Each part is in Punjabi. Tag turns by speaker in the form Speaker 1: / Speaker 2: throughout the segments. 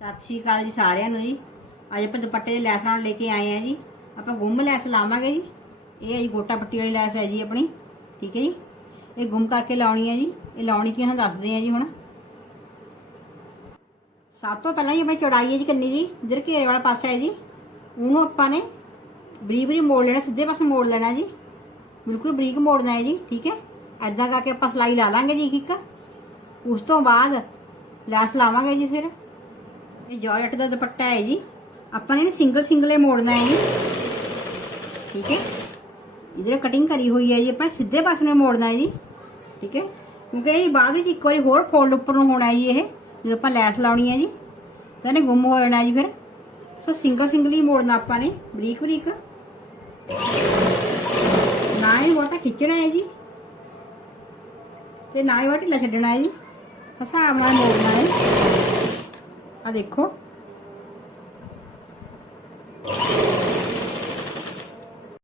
Speaker 1: ਸਤਿ ਸ਼੍ਰੀ ਅਕਾਲ ਜੀ ਸਾਰਿਆਂ ਨੂੰ ਜੀ। ਅੱਜ ਆਪਾਂ ਦੁਪੱਟੇ ਦੇ ਲੈਸ ਨਾਲ ਲੈ ਕੇ ਆਏ ਆ ਜੀ। ਆਪਾਂ ਗੁੰਮ ਲੈਸ ਲਾਵਾਂਗੇ ਜੀ। ਇਹ ਹੈ ਜੀ ਗੋਟਾ ਪੱਟੀ ਵਾਲੀ ਲੈਸ ਹੈ ਜੀ ਆਪਣੀ। ਠੀਕ ਹੈ ਜੀ। ਇਹ ਗੁੰਮ ਕਰਕੇ ਲਾਉਣੀ ਹੈ ਜੀ। ਇਹ ਲਾਉਣੀ ਕੀ ਹੁਣ ਦੱਸਦੇ ਆ ਜੀ ਹੁਣ। ਸਭ ਤੋਂ ਪਹਿਲਾਂ ਜੀ ਆਪਣੀ ਚੌੜਾਈ ਹੈ ਜੀ ਕੰਨੀ ਜੀ। ਜਿਹੜਾ ਘੇਰੇ ਵਾਲਾ ਪਾਸਾ ਹੈ ਜੀ। ਉਹਨੂੰ ਆਪਾਂ ਨੇ ਬਰੀਕ ਬਰੀਕ ਮੋੜ ਲੈਣਾ, ਸਿੱਧੇ ਪਾਸੇ ਮੋੜ ਲੈਣਾ ਜੀ। ਬਿਲਕੁਲ ਬਰੀਕ ਮੋੜਨਾ ਹੈ ਜੀ। ਠੀਕ ਹੈ। ਐਦਾਂ ਕਰਕੇ ਆਪਾਂ ਸਲਾਈ ਲਾ ਲਾਂਗੇ ਜੀ ਇੱਕ ਇੱਕ। ਉਸ ਤੋਂ ਬਾਅਦ ਲੈਸ ਲਾਵਾਂਗੇ ਜੀ ਫਿਰ। ਇਹ ਜਾਰਜਟ ਦਾ ਦੁਪੱਟਾ ਹੈ ਜੀ। ਆਪਾਂ ਨੇ ਸਿੰਗਲ ਸਿੰਗਲੇ ਮੋੜਨਾ ਹੈ ਜੀ। ਠੀਕ ਹੈ। ਇਧਰ ਕਟਿੰਗ ਕਰੀ ਹੋਈ ਹੈ ਜੀ। ਆਪਾਂ ਸਿੱਧੇ ਪਾਸੇ ਨੂੰ ਮੋੜਨਾ ਹੈ ਜੀ। ਠੀਕ ਹੈ। ਕਿਉਂਕਿ ਇਹ ਬਾਅਦ ਵਿੱਚ ਇੱਕ ਵਾਰੀ ਹੋਰ ਫੋਲਡ ਉੱਪਰ ਨੂੰ ਹੋਣਾ ਜੀ ਇਹ, ਜਦੋਂ ਆਪਾਂ ਲੈਸ ਲਾਉਣੀ ਹੈ ਜੀ। ਤਾਂ ਇਹਨੇ ਗੁੰਮ ਹੋ ਜਾਣਾ ਜੀ ਫਿਰ। ਸੋ ਸਿੰਗਲ ਸਿੰਗਲ ਹੀ ਮੋੜਨਾ ਆਪਾਂ ਨੇ, ਬਰੀਕ ਬਰੀਕ। ਨਾ ਹੀ ਬਹੁਤਾ ਖਿੱਚਣਾ ਹੈ ਜੀ। ਤੇ ਨਾ ਹੀ ਬਹੁਤਾ ਢਿੱਲਾ ਛੱਡਣਾ ਹੈ ਜੀ। ਹਿਸਾਬ ਨਾਲ ਮੋੜਨਾ ਹੈ। ਆ ਦੇਖੋ।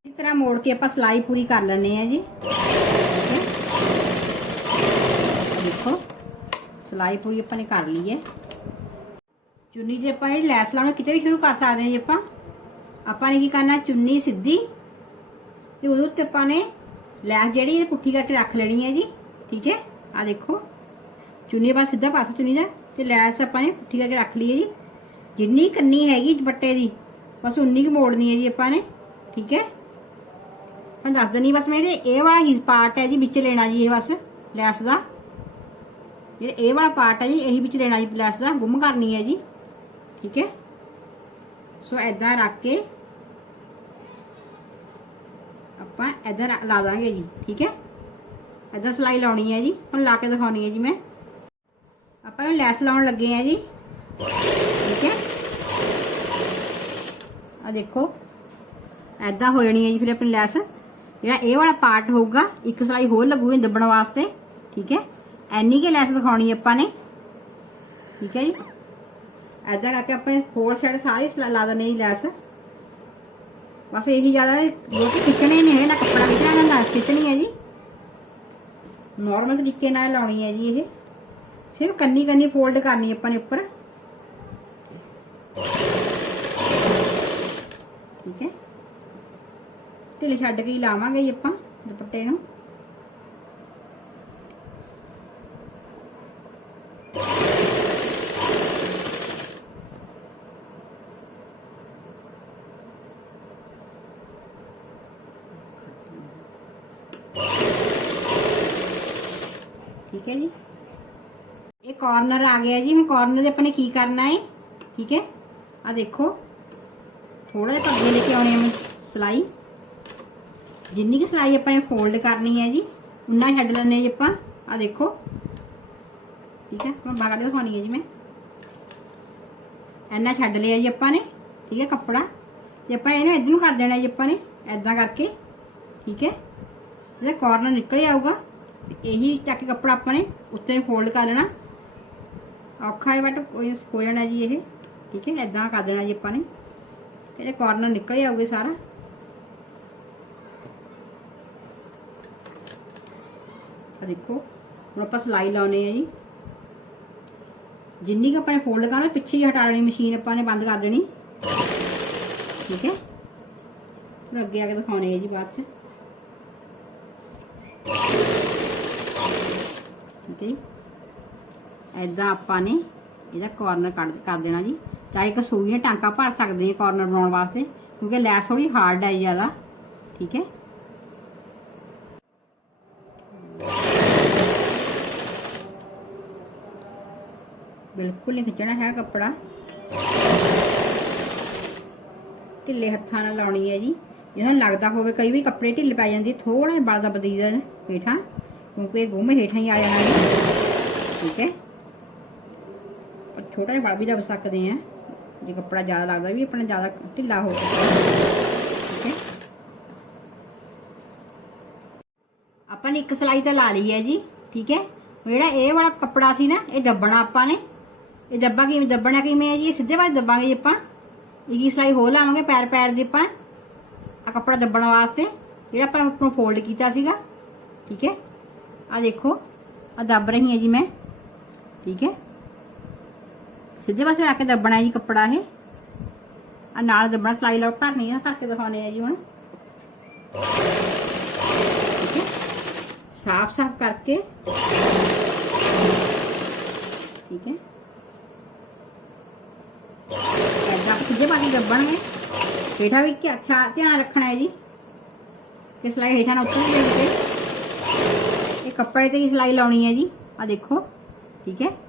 Speaker 1: ਇਸ ਤਰ੍ਹਾਂ ਮੋੜ ਕੇ ਆਪਾਂ ਸਲਾਈ ਪੂਰੀ ਕਰ ਲੈਣੇ ਆ ਜੀ। ਦੇਖੋ, ਸਲਾਈ ਪੂਰੀ ਆਪਾਂ ਨੇ ਕਰ ਲਈ ਹੈ। ਚੁੰਨੀ ਜੇ ਆਪਾਂ ਜਿਹੜੀ ਲੈਸ ਲਾਉਣਾ, ਕਿਤੇ ਵੀ ਸ਼ੁਰੂ ਕਰ ਸਕਦੇ ਹਾਂ ਜੀ ਆਪਾਂ। ਆਪਾਂ ਨੇ ਕੀ ਕਰਨਾ, ਚੁੰਨੀ ਸਿੱਧੀ, ਤੇ ਉਹਦੇ ਉੱਤੇ ਆਪਾਂ ਨੇ ਲੈਸ ਜਿਹੜੀ ਪੁੱਠੀ ਕਰਕੇ ਰੱਖ ਲੈਣੀ ਹੈ ਜੀ। ਠੀਕ ਹੈ? ਆ ਦੇਖੋ। ਚੁੰਨੀ ਆਪਾਂ ਸਿੱਧਾ ਪਾਸੇ ਚੁੰਨੀ ਦਾ ਤੇ ਲੈਸ ਆਪਾਂ ਨੇ ਪੁੱਠੀ ਕਰਕੇ ਰੱਖ ਲਈ ਹੈ ਜੀ। ਜਿੰਨੀ ਕੰਨੀ ਹੈਗੀ ਦੁਪੱਟੇ ਦੀ, ਬਸ ਉਨੀ ਕੁ ਮੋੜਨੀ ਹੈ ਜੀ ਆਪਾਂ ਨੇ, ਠੀਕ ਹੈ? ਮੈਂ ਦੱਸ ਦਨੀ ਬਸ ਮੇਰੇ ਇਹ ਵਾਲਾ ਹੀ ਪਾਰਟ ਹੈ ਜੀ ਵਿੱਚ ਲੈਣਾ ਜੀ ਇਹ ਬਸ, ਲੈਸ ਦਾ। ਜਿਹੜਾ ਇਹ ਵਾਲਾ ਪਾਰਟ ਹੈ ਜੀ, ਇਹੀ ਵਿੱਚ ਲੈਣਾ ਜੀ, ਲੈਸ ਦਾ, ਗੁੰਮ ਕਰਨੀ ਹੈ ਜੀ, ਠੀਕ ਹੈ? ਸੋ ਐਦਾਂ ਰੱਖ ਕੇ ਆਪਾਂ ਐਦਾਂ ਲਾ ਦਾਂਗੇ ਜੀ, ਠੀਕ ਹੈ? ਐਦਾਂ ਸਲਾਈ ਲਾਉਣੀ ਹੈ ਜੀ ਹੁਣ ਲਾ ਕੇ ਦਿਖਾਉਣੀ ਹੈ ਜੀ ਮੈਂ। ਆਪਾਂ ਇਹ ਲੈਸ ਲਾਉਣ ਲੱਗੇ ਆ ਜੀ। ਠੀਕ ਹੈ। ਆ ਦੇਖੋ ਐਦਾਂ ਹੋ ਜਾਣੀ ਹੈ ਜੀ ਫਿਰ ਆਪਣੀ ਲੈਸ। ਜਿਹੜਾ ਇਹ ਵਾਲਾ ਪਾਰਟ ਹੋਊਗਾ, ਇੱਕ ਸਲਾਈ ਹੋਰ ਲੱਗੂਗੀ ਦੱਬਣ ਵਾਸਤੇ। ਠੀਕ ਹੈ। ਐਨੀ ਕੇ ਲੈਸ ਦਿਖਾਉਣੀ ਆਪਾਂ ਨੇ। ਠੀਕ ਹੈ ਜੀ। ਐਦਾਂ ਕਰਕੇ ਆਪਾਂ ਫੋਰ ਸਾਈਡ ਸਾਰੀ ਸਲਾ- ਲਾ ਦਿੰਦੇ ਜੀ ਲੈਸ। ਬਸ ਇਹੀ ਜ਼ਿਆਦਾ ਜੋ ਕਿ ਖਿੱਚਣੇ ਨੇ ਇਹ ਨਾ ਕੱਪੜਾ ਖਿੱਚਣਾ, ਨਾ ਲੈਸ ਖਿੱਚਣੀ ਹੈ ਜੀ। ਨਾਰਮਲ ਤਰੀਕੇ ਨਾਲ ਲਾਉਣੀ ਹੈ ਜੀ ਇਹ। ਸਿਰਫ ਕੰਨੀ ਕੰਨੀ ਫੋਲਡ ਕਰਨੀ ਆਪਾਂ ਨੇ ਉੱਪਰ। ਠੀਕ ਹੈ। ਢਿੱਲੇ ਛੱਡ ਕੇ ਹੀ ਲਾਵਾਂਗੇ ਜੀ ਆਪਾਂ ਦੁਪੱਟੇ ਨੂੰ। ਠੀਕ ਹੈ ਜੀ। ਇਹ ਕਾਰਨਰ ਆ ਗਿਆ ਜੀ, ਹੁਣ ਕਾਰਨਰ ਦੇ ਆਪਾਂ ਨੇ ਕੀ ਕਰਨਾ ਹੈ ਠੀਕ ਹੈ ਆ ਦੇਖੋ। ਥੋੜਾ ਜਿਹਾ ਧੱਗੇ ਲੈ ਕੇ ਆਉਣੇ ਆ ਸਲਾਈ। ਜਿੰਨੀ ਕਿ ਸਲਾਈ ਆਪਾਂ ਨੇ ਫੋਲਡ ਕਰਨੀ ਹੈ ਜੀ, ਉਨਾ ਹੀ ਛੱਡ ਲੈਣੇ ਜੀ ਆਪਾਂ। ਆ ਦੇਖੋ। ਠੀਕ ਹੈ ਮੈਂ ਬਾਗੜ ਦਿਖਾਉਣੀ ਹੈ ਜੀ ਮੈਂ। ਇੰਨਾ ਛੱਡ ਲਿਆ ਜੀ ਆਪਾਂ ਨੇ। ਠੀਕ ਹੈ ਕੱਪੜਾ। ਤੇ ਆਪਾਂ ਇਹਨੂੰ ਇੱਧਰ ਨੂੰ ਕਰ ਦੇਣਾ ਜੀ ਆਪਾਂ ਨੇ ਐਦਾਂ ਕਰਕੇ। ਠੀਕ ਹੈ ਇਹਦਾ ਕਾਰਨਰ ਨਿਕਲ ਆਊਗਾ। ਇਹੀ ਚੱਕ ਕੇ ਕੱਪੜਾ ਆਪਾਂ ਨੇ ਉੱਤੇ ਫੋਲਡ ਕਰ ਲੈਣਾ। ਔਖਾ ਹੈ ਬਟ ਹੋ ਜਾਣਾ ਜੀ ਇਹ, ਠੀਕ ਹੈ ਐਦਾਂ ਕਰ ਦੇਣਾ ਜੀ ਆਪਾਂ ਨੇ। ਇਹਦੇ ਕਾਰਨਰ ਨਿਕਲ ਜਾਊਗੇ ਸਾਰਾ। ਦੇਖੋ, ਹੁਣ ਆਪਾਂ ਸਲਾਈ ਲਾਉਨੇ ਆ ਜੀ। ਜਿੰਨੀ ਕੁ ਆਪਾਂ ਨੇ ਫੋਲਡ ਕਰਨਾ, ਪਿੱਛੇ ਹੀ ਹਟਾ ਲੈਣੀ ਮਸ਼ੀਨ ਆਪਾਂ ਨੇ, ਬੰਦ ਕਰ ਦੇਣੀ। ਠੀਕ ਹੈ। ਫਿਰ ਅੱਗੇ ਆ ਕੇ ਦਿਖਾਉਣੇ ਆ ਜੀ ਬਾਅਦ ਚ। ਠੀਕ ਹੈ ਐਦਾਂ ਆਪਾਂ ਨੇ ਇਹਦਾ ਕਾਰਨਰ ਕੱਢ ਕਰ ਦੇਣਾ ਜੀ। ਚਾਹੇ ਇੱਕ ਸੂਈ ਨੇ ਟਾਂਕਾ ਭਰ ਸਕਦੇ ਹਾਂ ਕਾਰਨਰ ਬਣਾਉਣ ਵਾਸਤੇ, ਕਿਉਂਕਿ ਲੈਸ ਥੋੜੀ ਹਾਰਡ ਹੈ ਜ਼ਿਆਦਾ, ਠੀਕ ਹੈ? ਬਿਲਕੁਲ ਨਹੀਂ ਖਿੱਚਣਾ ਹੈ ਕੱਪੜਾ। ਢਿੱਲੇ ਹੱਥਾਂ ਨਾਲ ਲਾਉਣੀ ਹੈ ਜੀ। ਜਿਹਨਾਂ ਲੱਗਦਾ ਹੋਵੇ ਕਈ ਵੀ ਕੱਪੜੇ ਢਿੱਲੇ ਪੈ ਜਾਂਦੇ ਥੋੜਾ ਜਿਹਾ ਬਲਦਾ ਬਦੀਦਾ ਹੇਠਾਂ, ਕਿਉਂਕਿ ਇਹ ਗੁੰਮ ਹੇਠਾਂ ਹੀ ਆ ਜਾਣਾ ਜੀ। ਠੀਕ ਹੈ? ਛੋਟਾ ਜਿਹਾ ਬੜਾ ਵੀ ਲੱਭ ਸਕਦੇ ਆ ਜੇ ਕੱਪੜਾ ਜ਼ਿਆਦਾ ਲੱਗਦਾ ਵੀ ਆਪਣਾ ਜ਼ਿਆਦਾ ਢਿੱਲਾ ਹੋ ਠੀਕ ਹੈ। ਆਪਾਂ ਨੇ ਇੱਕ ਸਲਾਈ ਤਾਂ ਲਾ ਲਈ ਹੈ ਜੀ। ਠੀਕ ਹੈ। ਜਿਹੜਾ ਇਹ ਵਾਲਾ ਕੱਪੜਾ ਸੀ ਨਾ, ਇਹ ਦੱਬਣਾ ਆਪਾਂ ਨੇ। ਇਹ ਦੱਬਾ ਕਿਵੇਂ, ਦੱਬਣਾ ਕਿਵੇਂ ਹੈ ਜੀ? ਸਿੱਧੇ ਪਾਸੇ ਦੱਬਾਂਗੇ ਜੀ ਆਪਾਂ। ਇਹਦੀ ਸਲਾਈ ਹੋ ਲਾਵਾਂਗੇ, ਪੈਰ ਪੈਰ ਦੀ ਆਪਾਂ। ਆ ਕੱਪੜਾ ਦੱਬਣ ਵਾਸਤੇ, ਜਿਹੜਾ ਆਪਾਂ ਨੂੰ ਫੋਲਡ ਕੀਤਾ ਸੀਗਾ। ਠੀਕ ਹੈ। ਆ ਦੇਖੋ ਆ ਦੱਬ ਰਹੀ ਹੈ ਜੀ ਮੈਂ। ਠੀਕ ਹੈ। ਸਿੱਧੇ ਪਾਸੇ ਰੱਖ ਕੇ ਦੱਬਣਾ ਹੈ ਜੀ ਕੱਪੜਾ ਇਹ। ਆ ਨਾਲ ਦੱਬਣਾ, ਸਲਾਈ ਲਾਉ ਭਰਨੀ ਆ ਕਰਕੇ ਦਿਖਾਉਣੇ ਆ ਜੀ ਹੁਣ। ਠੀਕ ਹੈ। ਸਾਫ਼ ਸਾਫ਼ ਕਰਕੇ। ਠੀਕ ਹੈ। ਐਦਾਂ ਸਿੱਧੇ ਪਾਸੇ ਦੱਬਣਗੇ। ਹੇਠਾਂ ਵੀ ਕਿਆ- ਖਿਆ- ਧਿਆਨ ਰੱਖਣਾ ਹੈ ਜੀ। ਕਿ ਸਲਾਈ ਹੇਠਾਂ ਨਾ ਉੱਤਰ ਜਾਵੇ ਇਹ ਕੱਪੜੇ ਤੇ ਹੀ ਸਲਾਈ ਲਾਉਣੀ ਹੈ ਜੀ। ਆ ਦੇਖੋ। ਠੀਕ ਹੈ।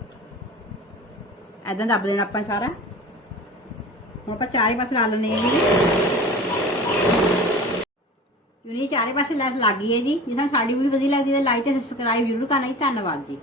Speaker 1: ਐਦਾਂ ਦੱਬ ਦੇਣਾ ਆਪਾਂ ਸਾਰਾ। ਹੁਣ ਆਪਾਂ ਚਾਰੇ ਪਾਸੇ ਲਾ ਲੈਣੇ ਜੀ। ਯੂਨੀ ਚਾਰੇ ਪਾਸੇ ਲੈਸ ਲੱਗ ਗਈ ਹੈ ਜੀ। ਜੇ ਤੁਹਾਨੂੰ ਸਾਡੀ ਵੀਡੀਓ ਵਧੀਆ ਲੱਗਦੀ ਹੈ ਤਾਂ ਲਾਈਕ ਤੇ ਸਬਸਕ੍ਰਾਈਬ ਜ਼ਰੂਰ ਕਰਨਾ ਜੀ। ਧੰਨਵਾਦ ਜੀ।